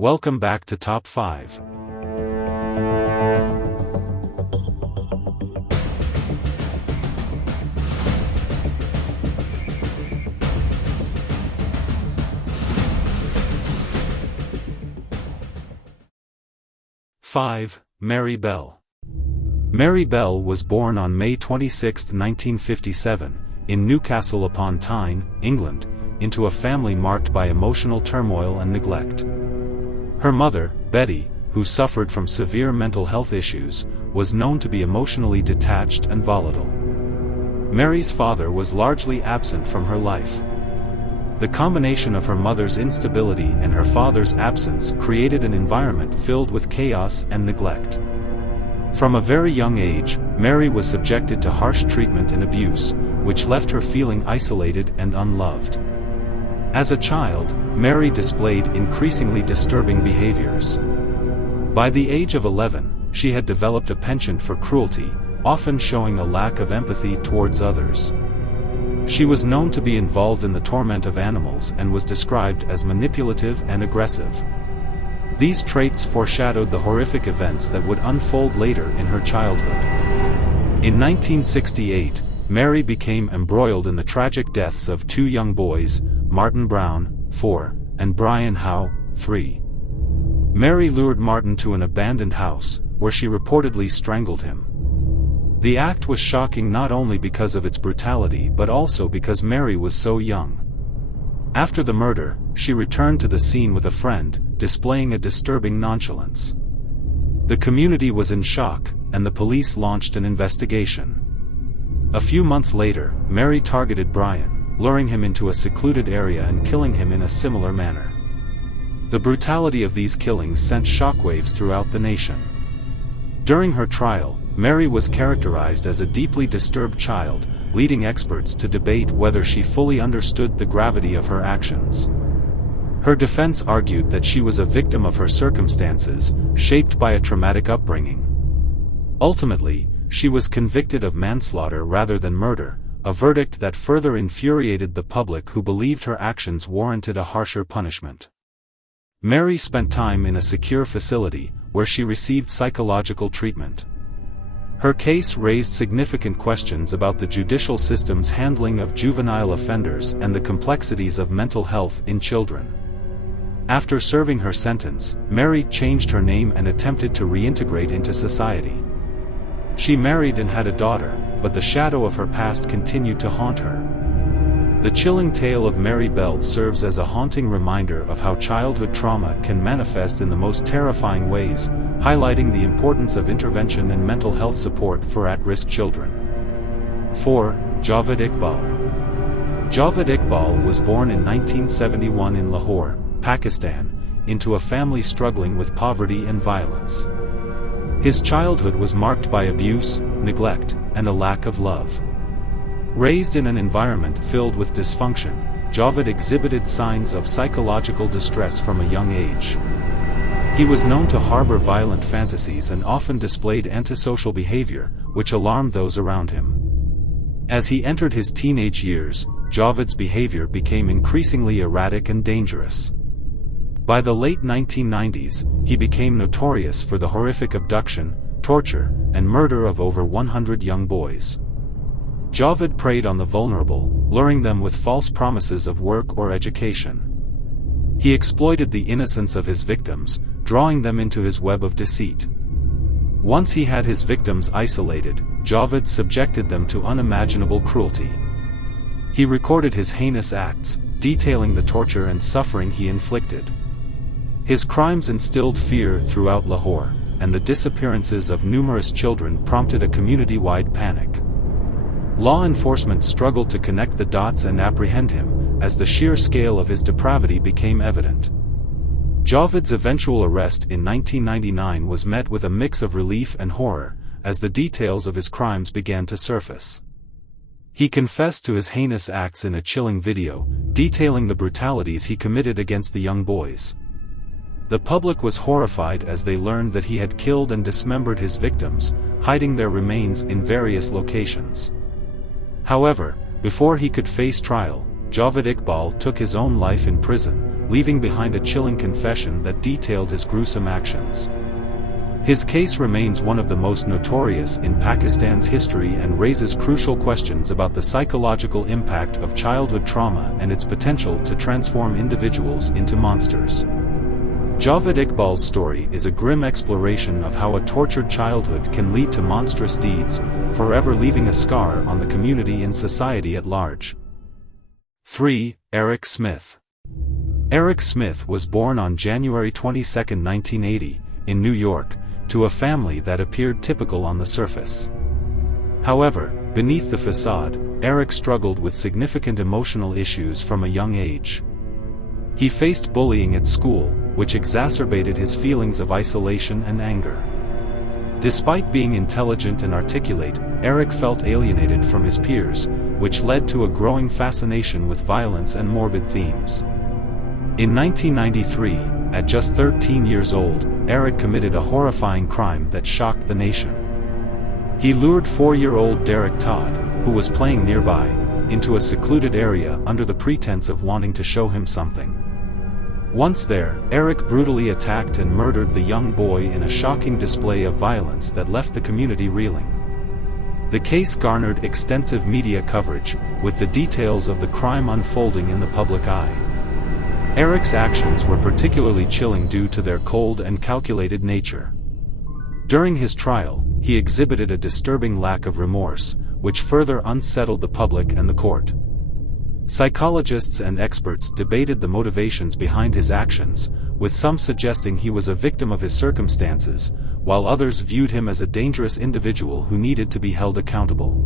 Welcome back to Top 5. Mary Bell. Mary Bell was born on May 26, 1957, in Newcastle upon Tyne, England, into a family marked by emotional turmoil and neglect. Her mother, Betty, who suffered from severe mental health issues, was known to be emotionally detached and volatile. Mary's father was largely absent from her life. The combination of her mother's instability and her father's absence created an environment filled with chaos and neglect. From a very young age, Mary was subjected to harsh treatment and abuse, which left her feeling isolated and unloved. As a child, Mary displayed increasingly disturbing behaviors. By the age of 11, she had developed a penchant for cruelty, often showing a lack of empathy towards others. She was known to be involved in the torment of animals and was described as manipulative and aggressive. These traits foreshadowed the horrific events that would unfold later in her childhood. In 1968, Mary became embroiled in the tragic deaths of two young boys, Martin Brown, 4, and Brian Howe, 3. Mary lured Martin to an abandoned house, where she reportedly strangled him. The act was shocking not only because of its brutality but also because Mary was so young. After the murder, she returned to the scene with a friend, displaying a disturbing nonchalance. The community was in shock, and the police launched an investigation. A few months later, Mary targeted Brian, luring him into a secluded area and killing him in a similar manner. The brutality of these killings sent shockwaves throughout the nation. During her trial, Mary was characterized as a deeply disturbed child, leading experts to debate whether she fully understood the gravity of her actions. Her defense argued that she was a victim of her circumstances, shaped by a traumatic upbringing. Ultimately, she was convicted of manslaughter rather than murder, a verdict that further infuriated the public who believed her actions warranted a harsher punishment. Mary spent time in a secure facility, where she received psychological treatment. Her case raised significant questions about the judicial system's handling of juvenile offenders and the complexities of mental health in children. After serving her sentence, Mary changed her name and attempted to reintegrate into society. She married and had a daughter, but the shadow of her past continued to haunt her. The chilling tale of Mary Bell serves as a haunting reminder of how childhood trauma can manifest in the most terrifying ways, highlighting the importance of intervention and mental health support for at-risk children. 4. Javed Iqbal. Javed Iqbal was born in 1971 in Lahore, Pakistan, into a family struggling with poverty and violence. His childhood was marked by abuse, neglect, and a lack of love. Raised in an environment filled with dysfunction, Javed exhibited signs of psychological distress from a young age. He was known to harbor violent fantasies and often displayed antisocial behavior, which alarmed those around him. As he entered his teenage years, Javed's behavior became increasingly erratic and dangerous. By the late 1990s, he became notorious for the horrific abduction, torture, and murder of over 100 young boys. Javed preyed on the vulnerable, luring them with false promises of work or education. He exploited the innocence of his victims, drawing them into his web of deceit. Once he had his victims isolated, Javed subjected them to unimaginable cruelty. He recorded his heinous acts, detailing the torture and suffering he inflicted. His crimes instilled fear throughout Lahore, and the disappearances of numerous children prompted a community-wide panic. Law enforcement struggled to connect the dots and apprehend him, as the sheer scale of his depravity became evident. Javed's eventual arrest in 1999 was met with a mix of relief and horror, as the details of his crimes began to surface. He confessed to his heinous acts in a chilling video, detailing the brutalities he committed against the young boys. The public was horrified as they learned that he had killed and dismembered his victims, hiding their remains in various locations. However, before he could face trial, Javed Iqbal took his own life in prison, leaving behind a chilling confession that detailed his gruesome actions. His case remains one of the most notorious in Pakistan's history and raises crucial questions about the psychological impact of childhood trauma and its potential to transform individuals into monsters. Javed Iqbal's story is a grim exploration of how a tortured childhood can lead to monstrous deeds, forever leaving a scar on the community and society at large. 3. Eric Smith. Eric Smith was born on January 22, 1980, in New York, to a family that appeared typical on the surface. However, beneath the facade, Eric struggled with significant emotional issues from a young age. He faced bullying at school, which exacerbated his feelings of isolation and anger. Despite being intelligent and articulate, Eric felt alienated from his peers, which led to a growing fascination with violence and morbid themes. In 1993, at just 13 years old, Eric committed a horrifying crime that shocked the nation. He lured 4-year-old Derek Todd, who was playing nearby, into a secluded area under the pretense of wanting to show him something. Once there, Eric brutally attacked and murdered the young boy in a shocking display of violence that left the community reeling. The case garnered extensive media coverage, with the details of the crime unfolding in the public eye. Eric's actions were particularly chilling due to their cold and calculated nature. During his trial, he exhibited a disturbing lack of remorse, which further unsettled the public and the court. Psychologists and experts debated the motivations behind his actions, with some suggesting he was a victim of his circumstances, while others viewed him as a dangerous individual who needed to be held accountable.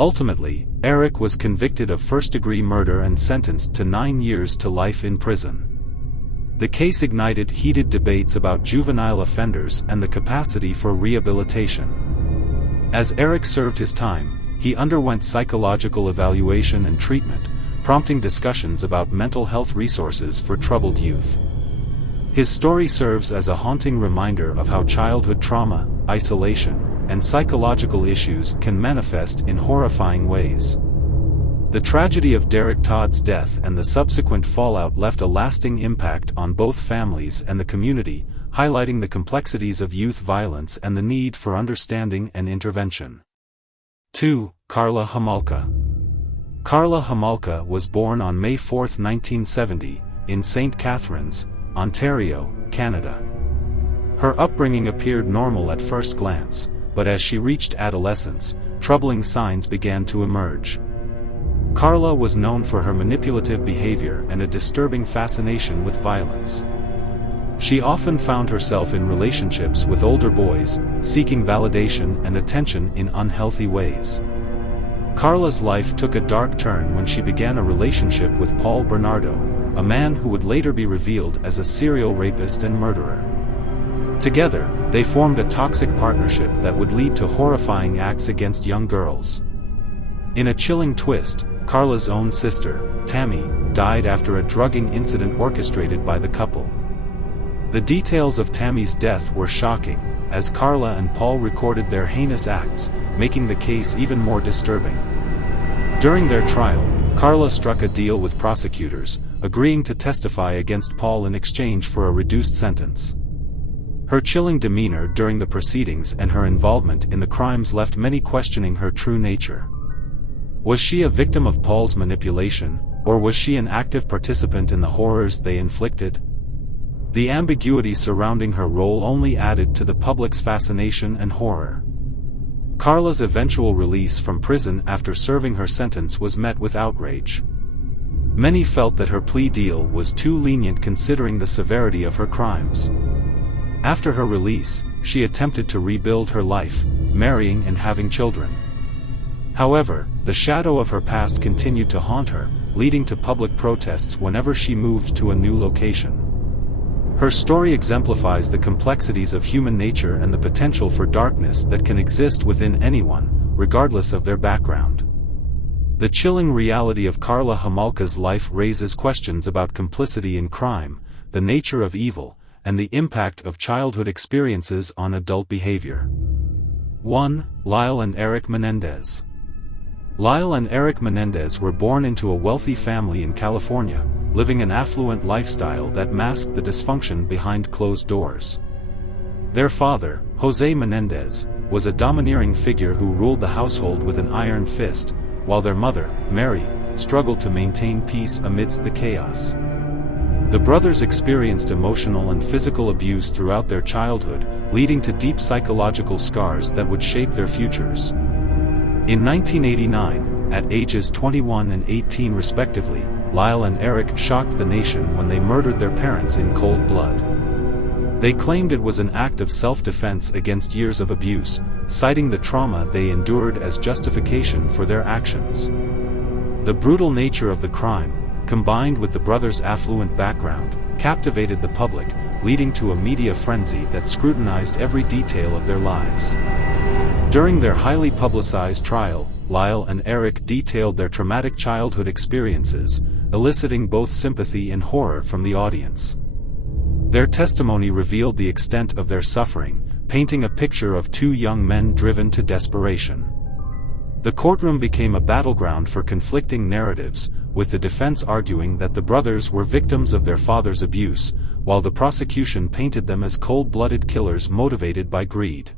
Ultimately, Eric was convicted of first-degree murder and sentenced to 9 years to life in prison. The case ignited heated debates about juvenile offenders and the capacity for rehabilitation. As Eric served his time, he underwent psychological evaluation and treatment, prompting discussions about mental health resources for troubled youth. His story serves as a haunting reminder of how childhood trauma, isolation, and psychological issues can manifest in horrifying ways. The tragedy of Derek Todd's death and the subsequent fallout left a lasting impact on both families and the community, highlighting the complexities of youth violence and the need for understanding and intervention. 2. Karla Homolka. Karla Homolka was born on May 4, 1970, in St. Catharines, Ontario, Canada. Her upbringing appeared normal at first glance, but as she reached adolescence, troubling signs began to emerge. Karla was known for her manipulative behavior and a disturbing fascination with violence. She often found herself in relationships with older boys, seeking validation and attention in unhealthy ways. Karla's life took a dark turn when she began a relationship with Paul Bernardo, a man who would later be revealed as a serial rapist and murderer. Together, they formed a toxic partnership that would lead to horrifying acts against young girls. In a chilling twist, Karla's own sister, Tammy, died after a drugging incident orchestrated by the couple. The details of Tammy's death were shocking, as Karla and Paul recorded their heinous acts, making the case even more disturbing. During their trial, Karla struck a deal with prosecutors, agreeing to testify against Paul in exchange for a reduced sentence. Her chilling demeanor during the proceedings and her involvement in the crimes left many questioning her true nature. Was she a victim of Paul's manipulation, or was she an active participant in the horrors they inflicted? The ambiguity surrounding her role only added to the public's fascination and horror. Karla's eventual release from prison after serving her sentence was met with outrage. Many felt that her plea deal was too lenient considering the severity of her crimes. After her release, she attempted to rebuild her life, marrying and having children. However, the shadow of her past continued to haunt her, leading to public protests whenever she moved to a new location. Her story exemplifies the complexities of human nature and the potential for darkness that can exist within anyone, regardless of their background. The chilling reality of Karla Homolka's life raises questions about complicity in crime, the nature of evil, and the impact of childhood experiences on adult behavior. 1. Lyle and Eric Menendez. Lyle and Eric Menendez were born into a wealthy family in California, living an affluent lifestyle that masked the dysfunction behind closed doors. Their father, Jose Menendez, was a domineering figure who ruled the household with an iron fist, while their mother, Mary, struggled to maintain peace amidst the chaos. The brothers experienced emotional and physical abuse throughout their childhood, leading to deep psychological scars that would shape their futures. In 1989, at ages 21 and 18 respectively, Lyle and Eric shocked the nation when they murdered their parents in cold blood. They claimed it was an act of self-defense against years of abuse, citing the trauma they endured as justification for their actions. The brutal nature of the crime, combined with the brothers' affluent background, captivated the public, leading to a media frenzy that scrutinized every detail of their lives. During their highly publicized trial, Lyle and Eric detailed their traumatic childhood experiences, eliciting both sympathy and horror from the audience. Their testimony revealed the extent of their suffering, painting a picture of two young men driven to desperation. The courtroom became a battleground for conflicting narratives, with the defense arguing that the brothers were victims of their father's abuse, while the prosecution painted them as cold-blooded killers motivated by greed.